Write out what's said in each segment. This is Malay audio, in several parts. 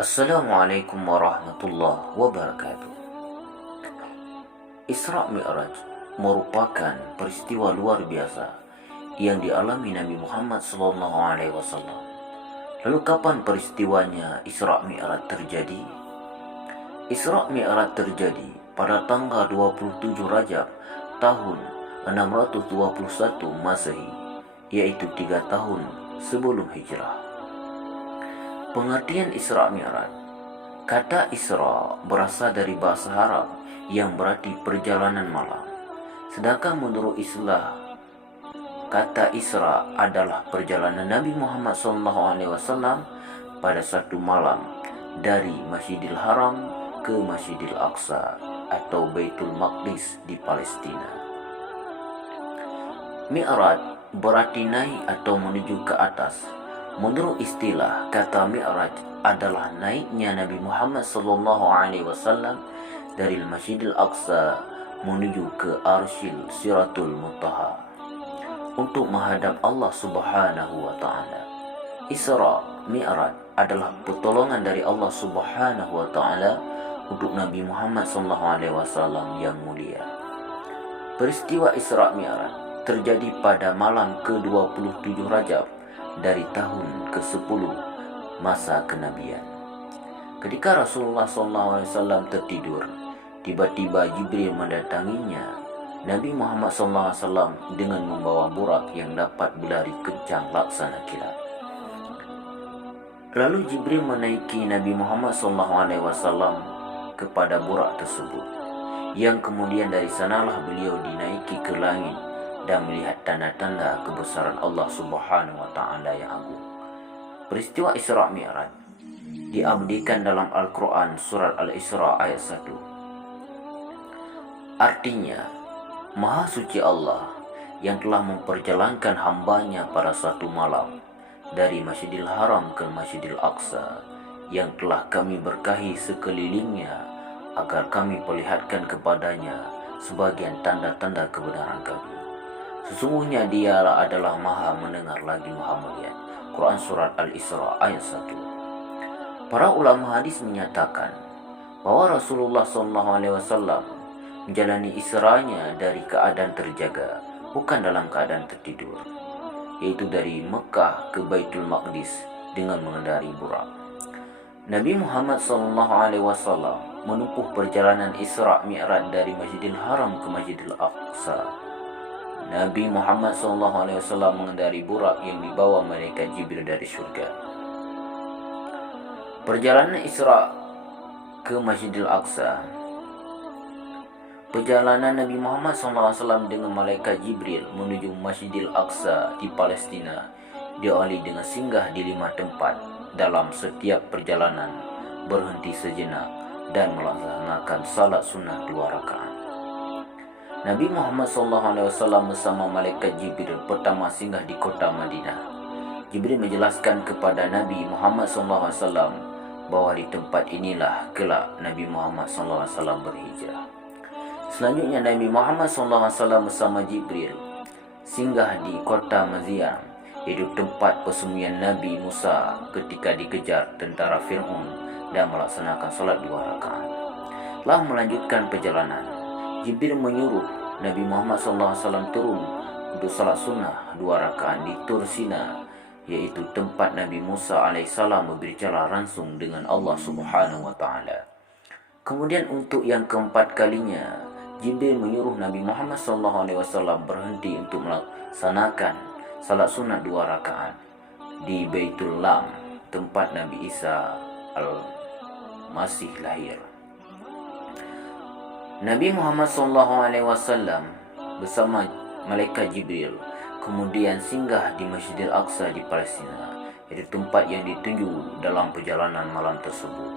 Assalamualaikum warahmatullahi wabarakatuh. Isra Mi'raj merupakan peristiwa luar biasa yang dialami Nabi Muhammad SAW. Lalu kapan peristiwanya Isra Mi'raj terjadi? Isra Mi'raj terjadi pada tanggal 27 Rajab tahun 621 Masehi, yaitu 3 tahun sebelum hijrah. Pengertian Isra Mi'raj. Kata Isra berasal dari bahasa Arab yang berarti perjalanan malam. Sedangkan menurut istilah, kata Isra adalah perjalanan Nabi Muhammad SAW pada satu malam dari Masjidil Haram ke Masjidil Aqsa atau Baitul Maqdis di Palestina. Mi'raj berarti naik atau menuju ke atas. Menurut istilah, kata Mi'raj adalah naiknya Nabi Muhammad SAW dari Masjidil Aqsa menuju ke Arsyil Siratul Muntaha untuk menghadap Allah Subhanahu wa Ta'ala. Isra Mi'raj adalah pertolongan dari Allah Subhanahu wa Ta'ala untuk Nabi Muhammad SAW yang mulia. Peristiwa Isra Mi'raj terjadi pada malam ke-27 Rajab dari tahun ke-10 masa kenabian. Ketika Rasulullah SAW tertidur, tiba-tiba Jibril mendatanginya. Nabi Muhammad SAW dengan membawa burak yang dapat berlari kencang laksana kilat. Lalu Jibril menaiki Nabi Muhammad SAW kepada burak tersebut, yang kemudian dari sanalah beliau dinaiki ke langit dan melihat tanda-tanda kebesaran Allah Subhanahu wa Ta'ala yang agung. Peristiwa Isra Mi'raj diabadikan dalam Al-Quran surat Al-Isra ayat 1. Artinya, Maha Suci Allah yang telah memperjalankan hambanya pada satu malam dari Masjidil Haram ke Masjidil Aqsa, yang telah kami berkahi sekelilingnya agar kami perlihatkan kepadanya sebagian tanda-tanda kebenaran kami. Sesungguhnya Dialah adalah Maha mendengar lagi Maha melihat. Quran surat Al-Isra ayat 1. Para ulama hadis menyatakan bahwa Rasulullah SAW menjalani Isra'nya dari keadaan terjaga, bukan dalam keadaan tertidur, yaitu dari Mekah ke Baitul Maqdis dengan mengendari burak. Nabi Muhammad SAW menempuh perjalanan Isra Mi'raj dari Masjidil Haram ke Masjidil Aqsa. Nabi Muhammad SAW mengendari burak yang dibawa malaikat Jibril dari syurga. Perjalanan Isra ke Masjidil Aqsa. Perjalanan Nabi Muhammad SAW dengan malaikat Jibril menuju Masjidil Aqsa di Palestina diawali dengan singgah di 5 tempat. Dalam setiap perjalanan berhenti sejenak dan melaksanakan salat sunnah 2 rakaat. Nabi Muhammad SAW bersama malaikat Jibril pertama singgah di kota Madinah. Jibril menjelaskan kepada Nabi Muhammad SAW bahwa di tempat inilah kelak Nabi Muhammad SAW berhijrah. Selanjutnya Nabi Muhammad SAW bersama Jibril singgah di kota Mazian, yaitu tempat persembunyian Nabi Musa ketika dikejar tentara Fir'aun, dan melaksanakan salat 2 rakaat. Setelah melanjutkan perjalanan, Jibril menyuruh Nabi Muhammad SAW turun untuk salat sunnah 2 rakaat di Tur Sina, yaitu tempat Nabi Musa AS berbicara langsung dengan Allah Subhanahu wa Ta'ala. Kemudian untuk yang keempat kalinya, Jibril menyuruh Nabi Muhammad SAW berhenti untuk melaksanakan salat sunnah 2 rakaat di Baitul Lam, tempat Nabi Isa Al-Masih lahir. Nabi Muhammad SAW bersama malaikat Jibril kemudian singgah di Masjidil Aqsa di Palestina, yaitu tempat yang ditunjuk dalam perjalanan malam tersebut.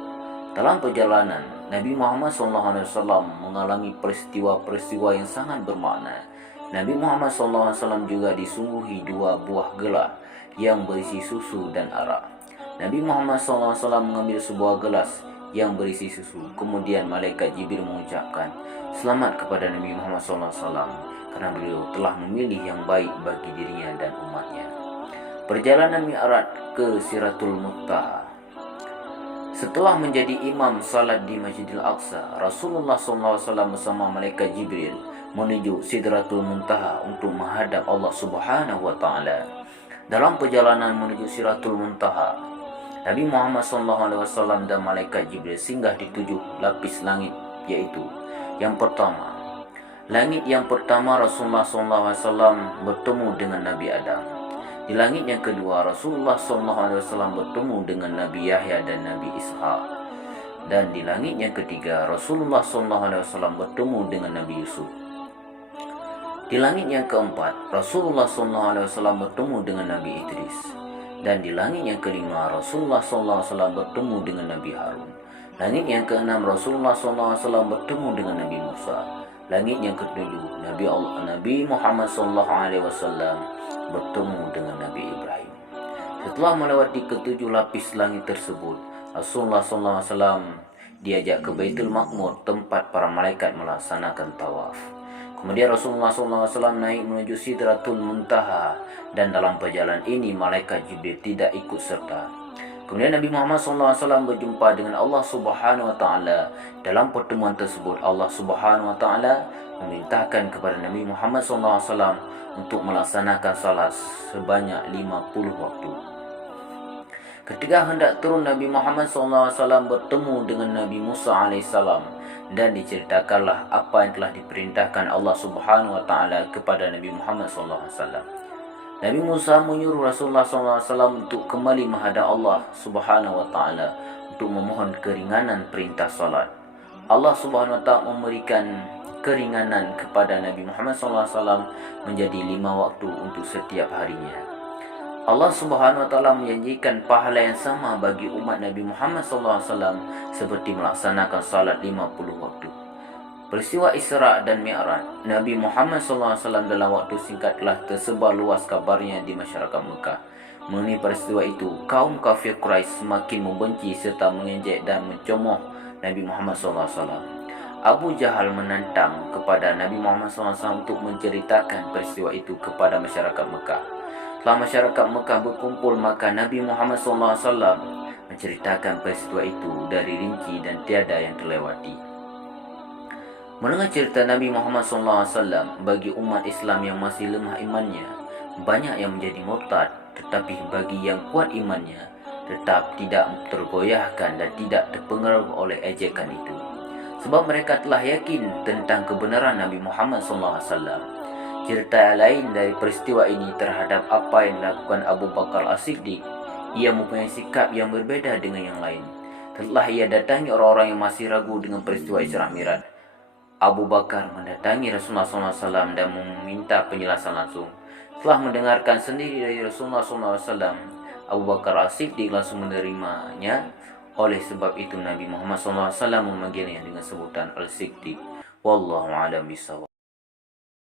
Dalam perjalanan, Nabi Muhammad SAW mengalami peristiwa-peristiwa yang sangat bermakna. Nabi Muhammad SAW juga disungguhi 2 buah gelas yang berisi susu dan arak. Nabi Muhammad SAW mengambil sebuah gelas yang berisi susu. Kemudian malaikat Jibril mengucapkan selamat kepada Nabi Muhammad SAW karena beliau telah memilih yang baik bagi dirinya dan umatnya. Perjalanan Mi'raj ke Siratul Muntaha. Setelah menjadi imam salat di Masjidil Aqsa, Rasulullah SAW bersama malaikat Jibril menuju Sidratul Muntaha untuk menghadap Allah Subhanahu wa taala. Dalam perjalanan menuju Sidratul Muntaha, Nabi Muhammad SAW dan malaikat Jibril singgah di 7 lapis langit, yaitu yang pertama, langit yang pertama Rasulullah SAW bertemu dengan Nabi Adam. Di langit yang kedua, Rasulullah SAW bertemu dengan Nabi Yahya dan Nabi Ishaq. Dan di langit yang ketiga, Rasulullah SAW bertemu dengan Nabi Yusuf. Di langit yang keempat, Rasulullah SAW bertemu dengan Nabi Idris. Dan di langit yang kelima, Rasulullah SAW bertemu dengan Nabi Harun. Langit yang keenam, Rasulullah SAW bertemu dengan Nabi Musa. Langit yang ketujuh, Nabi Muhammad SAW bertemu dengan Nabi Ibrahim. Setelah melewati ketujuh lapis langit tersebut, Rasulullah SAW diajak ke Baitul Maqmur, tempat para malaikat melaksanakan tawaf. Kemudian Rasulullah SAW naik menuju Sidratul Muntaha, dan dalam perjalanan ini malaikat Jibril tidak ikut serta. Kemudian Nabi Muhammad SAW berjumpa dengan Allah Subhanahu wa taala. Dalam pertemuan tersebut, Allah Subhanahu wa taala memerintahkan kepada Nabi Muhammad SAW untuk melaksanakan salat sebanyak 50 waktu. Ketika hendak turun, Nabi Muhammad SAW bertemu dengan Nabi Musa AS, dan diceritakanlah apa yang telah diperintahkan Allah Subhanahu wa taala kepada Nabi Muhammad SAW. Nabi Musa menyuruh Rasulullah SAW untuk kembali menghadap Allah Subhanahu wa taala untuk memohon keringanan perintah salat. Allah Subhanahu wa taala memberikan keringanan kepada Nabi Muhammad SAW menjadi 5 waktu untuk setiap harinya. Allah Subhanahu wa taala menjanjikan pahala yang sama bagi umat Nabi Muhammad SAW seperti melaksanakan salat 50 waktu. Peristiwa Isra dan Mi'raj, Nabi Muhammad SAW dalam waktu singkat telah tersebar luas kabarnya di masyarakat Mekah. Mengenai peristiwa itu, kaum kafir Quraisy semakin membenci serta mengejek dan mencemooh Nabi Muhammad SAW. Abu Jahal menantang kepada Nabi Muhammad SAW untuk menceritakan peristiwa itu kepada masyarakat Mekah. Setelah masyarakat Mekah berkumpul, maka Nabi Muhammad SAW menceritakan peristiwa itu dari rinci dan tiada yang terlewati. Mendengar cerita Nabi Muhammad SAW, bagi umat Islam yang masih lemah imannya, banyak yang menjadi murtad. Tetapi bagi yang kuat imannya, tetap tidak tergoyahkan dan tidak terpengaruh oleh ejekan itu. Sebab mereka telah yakin tentang kebenaran Nabi Muhammad SAW. Cerita lain dari peristiwa ini terhadap apa yang dilakukan Abu Bakar As-Siddiq, ia mempunyai sikap yang berbeda dengan yang lain. Setelah ia datangi orang-orang yang masih ragu dengan peristiwa Isra Mi'raj, Abu Bakar mendatangi Rasulullah SAW dan meminta penjelasan langsung. Setelah mendengarkan sendiri dari Rasulullah SAW, Abu Bakar As-Siddiq langsung menerimanya. Oleh sebab itu Nabi Muhammad SAW memanggilnya dengan sebutan Al-Siddiq. Wallahu a'lam bishawab.